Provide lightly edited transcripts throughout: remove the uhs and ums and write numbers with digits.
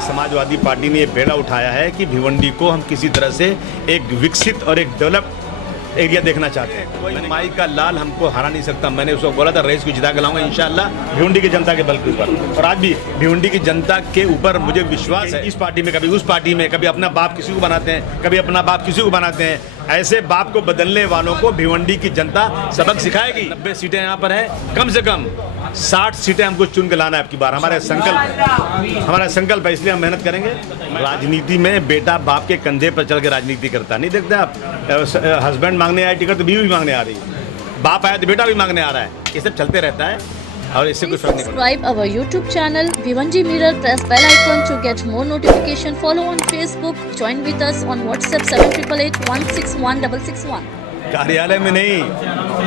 Samajwadi party ने ये बेड़ा उठाया है कि भिवंडी को हम किसी तरह से एक विकसित और एक डेवलप एरिया देखना चाहते हैं। कोई माई का लाल हमको हरा नहीं सकता। मैंने उसको बोला था रईस को जिता के लाऊंगा इंशाल्लाह भिवंडी की जनता के बल के ऊपर। और आज भी भिवंडी की जनता के ऊपर मुझे विश्वास है। इस पार्टी में कभी उस पार्टी में, कभी अपना बाप किसी को बनाते हैं, कभी अपना बाप किसी को बनाते हैं। ऐसे बाप को बदलने वालों को भिवंडी की जनता सबक सिखाएगी। 90 सीटें यहाँ पर है, कम से कम 60 सीटें हमको चुन के लाना है आपकी बार। हमारा संकल्प है, इसलिए हम मेहनत करेंगे। राजनीति में बेटा बाप के कंधे पर चल के राजनीति करता नहीं देखते आप। हस्बैंड मांगने आए टिकट तो बीवी भी मांगने आ रही है, बाप आया तो बेटा भी मांगने आ रहा है। ये सब चलते रहता है और इससे कुछ फर्क नहीं पड़ता। Subscribe our YouTube channel Bhiwanji Mirror. Press bell icon to get more notification. Follow on Facebook. Join with us on WhatsApp 7888161661. कार्यालय में नहीं,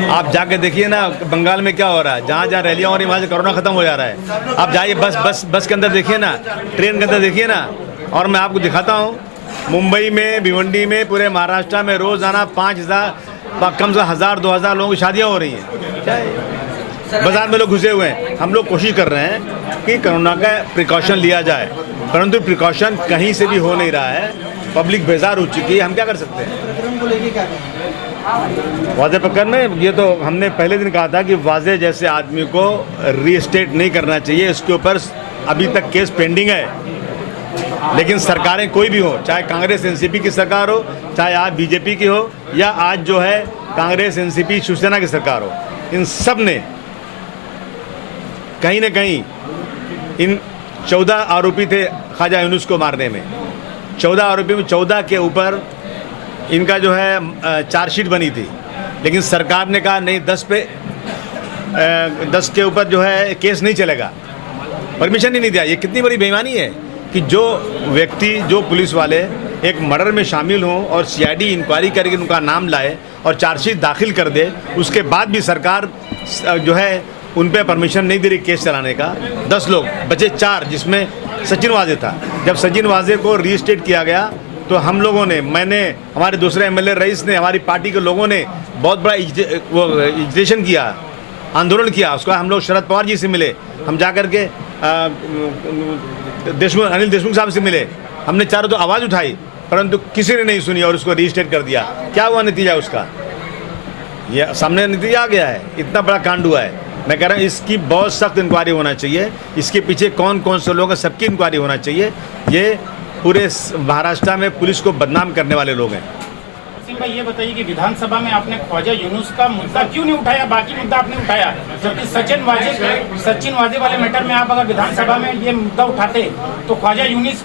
आप जाके देखिए ना बंगाल में क्या हो रहा है। जहाँ जहाँ रैलियाँ हो रही वहाँ से कोरोना खत्म हो जा रहा है। आप जाइए बस के अंदर देखिए ना, ट्रेन के अंदर देखिए ना। और मैं आपको दिखाता हूँ मुंबई में, भिवंडी में, पूरे महाराष्ट्र में रोजाना 5000 कम से 1000-2000 लोगों की शादियाँ हो रही हैं। बाजार में लोग घुसे हुए हैं। हम लोग कोशिश कर रहे हैं कि कोरोना का प्रिकॉशन लिया जाए, परंतु प्रिकॉशन कहीं से भी हो नहीं रहा है। पब्लिक बेजार हो चुकी है। हम क्या कर सकते हैं? वाजे पकड़ में ये तो हमने पहले दिन कहा था कि वाजे जैसे आदमी को रीस्टेट नहीं करना चाहिए। इसके ऊपर अभी तक केस पेंडिंग है। लेकिन सरकारें कोई भी हो, चाहे कांग्रेस एनसीपी की सरकार हो, चाहे आज बीजेपी की हो, या आज जो है कांग्रेस एनसीपी शिवसेना की सरकार हो, इन सब ने कहीं न कहीं इन 14 आरोपी थे ख्वाजा यूनुस को मारने में। 14 आरोपी में 14 के ऊपर इनका जो है चार्जशीट बनी थी, लेकिन सरकार ने कहा नहीं 10 के ऊपर जो है केस नहीं चलेगा, परमिशन ही नहीं दिया। ये कितनी बड़ी बेईमानी है कि जो व्यक्ति, जो पुलिस वाले एक मर्डर में शामिल हों और सीआईडी इंक्वायरी करके उनका नाम लाए और चार्जशीट दाखिल कर दे, उसके बाद भी सरकार जो है उन पर परमिशन नहीं दे रही केस चलाने का। 10 लोग बचे, 4 जिसमें सचिन वाजे था। जब सचिन वाजे को रीस्टेट किया गया तो हम लोगों ने, मैंने, हमारे दूसरे एमएलए रईस ने, हमारी पार्टी के लोगों ने बहुत बड़ा एजिटेशन किया, आंदोलन किया। उसका हम लोग शरद पवार जी से मिले, हम जाकर के अनिल देशमुख साहब से मिले। हमने चारों तो आवाज़ उठाई, परंतु किसी ने नहीं सुनी और उसको रीस्टेट कर दिया। क्या हुआ नतीजा उसका? ये सामने नतीजा आ गया है। इतना बड़ा कांड हुआ है। मैं कह रहा हूँ इसकी बहुत सख्त इंक्वायरी होना चाहिए। इसके पीछे कौन कौन से लोग हैं, सबकी इंक्वायरी होना चाहिए। ये पूरे महाराष्ट्र में पुलिस को बदनाम करने वाले लोग हैं। सिंह भाई, ये बताइए कि विधानसभा में आपने ख्वाजा यूनुस का मुद्दा क्यों नहीं उठाया, बाकी मुद्दा आपने उठाया, जबकि सचिन वाजे वाले मैटर में आप अगर विधानसभा में ये मुद्दा उठाते तो ख्वाजा यूनुस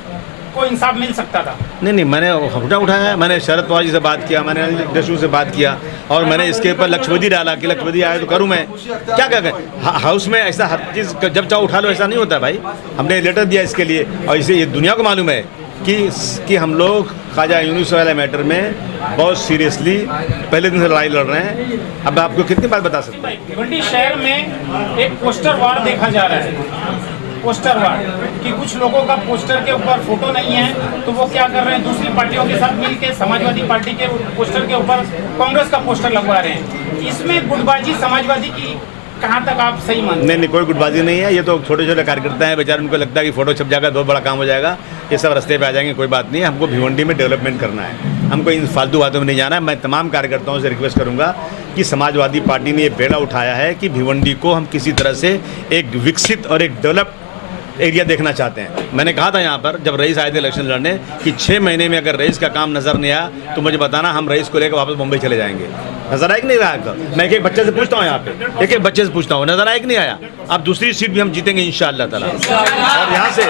को इंसाफ मिल सकता था। नहीं, मैंने उठाया। मैंने शरद पवार जी से बात किया, मैंने अनिल देशमुख से बात किया, और मैंने इसके ऊपर लक्ष्यवधी डाला कि लक्ष्यवधी आए तो करूँ मैं। क्या करें, हाउस में ऐसा हर चीज़ जब चाहो उठा लो, ऐसा नहीं होता भाई। हमने लेटर दिया इसके लिए, और इसे ये दुनिया को मालूम है कि हम लोग ख्वाजा यूनुस वाले मैटर में बहुत सीरियसली पहले दिन से लड़ाई लड़ रहे हैं। अब आपको कितनी बार बता सकते हैं? भिवंडी शहर में एक पोस्टर वार देखा जा रहा है। पोस्टर वार कि कुछ लोगों का पोस्टर के ऊपर फोटो नहीं है, तो वो क्या कर रहे हैं, दूसरी पार्टियों के साथ मिलकर समाजवादी पार्टी के पोस्टर के ऊपर कांग्रेस का पोस्टर लगवा रहे हैं। इसमें गुटबाजी समाजवादी की कहाँ तक आप सही मानते हैं? नहीं, कोई गुटबाजी नहीं है। ये तो छोटे छोटे कार्यकर्ता हैं बेचारे, उनको लगता है कि फोटो छप जाएगा, बहुत बड़ा काम हो जाएगा, ये सब रास्ते पे आ जाएंगे। कोई बात नहीं है। हमको भिवंडी में डेवलपमेंट करना है, हमको इन फालतू बातों में नहीं जाना है। मैं तमाम कार्यकर्ताओं से रिक्वेस्ट करूंगा कि समाजवादी पार्टी ने ये बेड़ा उठाया है कि भिवंडी को हम किसी तरह से एक विकसित और एक डेवलप एरिया देखना चाहते हैं। मैंने कहा था यहाँ पर जब रईस आए थे इलेक्शन लड़ने कि 6 महीने में अगर रईस का काम नज़र नहीं आया तो मुझे बताना, हम रईस को लेकर वापस मुंबई चले जाएंगे। नज़र आया कि नहीं आया? मैं एक बच्चे से पूछता हूँ, यहाँ पे एक बच्चे से पूछता हूँ, नज़र आया कि नहीं आया? अब दूसरी सीट भी हम जीतेंगे इंशाअल्लाह ताला। और यहाँ से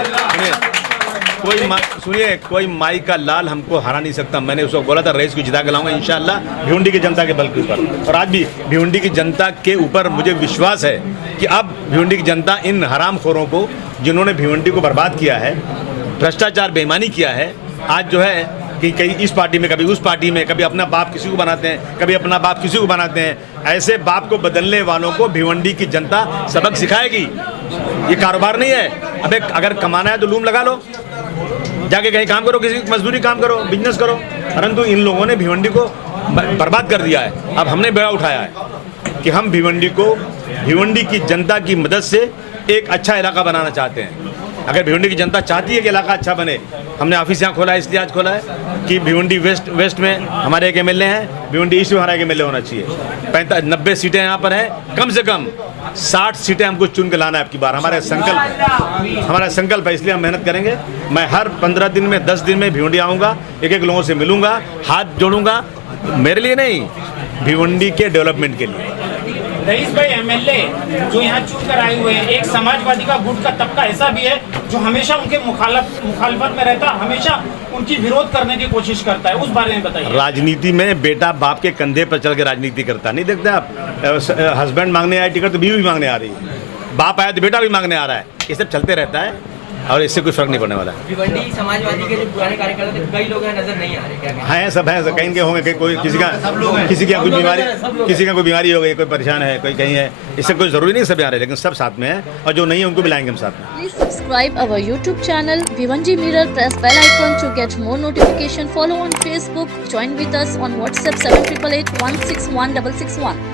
सुनिए, कोई माई का लाल हमको हरा नहीं सकता। मैंने उसको बोला था रईस को जिता के लाऊंगा इंशाअल्लाह भिवंडी की जनता के बल के ऊपर। और आज भी भिवंडी की जनता के ऊपर मुझे विश्वास है कि अब भिवंडी की जनता इन हरामखोरों को, जिन्होंने भिवंडी को बर्बाद किया है, भ्रष्टाचार, बेईमानी किया है, आज जो है कि कहीं इस पार्टी में, कभी उस पार्टी में, कभी अपना बाप किसी को बनाते हैं, कभी अपना बाप किसी को बनाते हैं। ऐसे बाप को बदलने वालों को भिवंडी की जनता सबक सिखाएगी। ये कारोबार नहीं है। अबे अगर कमाना है तो लूम लगा लो, जाके कहीं काम करो, किसी मजदूरी काम करो, बिजनेस करो। परंतु इन लोगों ने भिवंडी को बर्बाद कर दिया है। अब हमने बेड़ा उठाया है। कि हम भिवंडी की जनता की मदद से एक अच्छा इलाका बनाना चाहते हैं। अगर भिवंडी की जनता चाहती है कि इलाका अच्छा बने, हमने ऑफिस यहाँ खोला है, इसलिए आज खोला है कि भिवंडी वेस्ट में हमारे एक एमएलए हैं, भिवंडी ईस्ट में हमारा एक एमएलए होना चाहिए। 90 सीटें यहाँ पर हैं, कम से कम 60 सीटें हमको चुन के लाना है अब की बार। हमारा संकल्प है, इसलिए हम मेहनत करेंगे। मैं हर 15 दिन में 10 दिन में भिवंडी आऊँगा, एक लोगों से मिलूंगा, हाथ जोड़ूंगा, मेरे लिए नहीं, भिवंडी के डेवलपमेंट के लिए। रईस भाई एमएलए जो यहाँ चुन कर आए हुए हैं, एक समाजवादी का गुट का तबका ऐसा भी है जो हमेशा उनके मुखालफत में रहता, हमेशा उनकी विरोध करने की कोशिश करता है, उस बारे में बताइए। राजनीति में बेटा बाप के कंधे पर चल के राजनीति करता, नहीं देखते आप? हस्बैंड मांगने आए टिकट तो बीवी भी मांगने आ रही है, बाप आया तो बेटा भी मांगने आ रहा है। ये सब चलते रहता है और इससे कोई फर्क नहीं पड़ने वाला है। भिवंडी समाजवादी के जो पुराने कार्यकर्ता थे, कई लोग नजर नहीं आ रहे, क्या हैं सब हैं, कहीं के होंगे, कोई किसी का कोई बीमारी हो गई, कोई परेशान है, कोई कहीं है, इससे कोई जरूरी नहीं सब आ रहे, लेकिन सब साथ में है और जो नहीं है उनको भी लाएंगे हम साथ में। Please subscribe our YouTube channel Vivanji Mirror. Press bell icon to get more notification. Follow on Facebook. Join with us on WhatsApp 7888 161 661.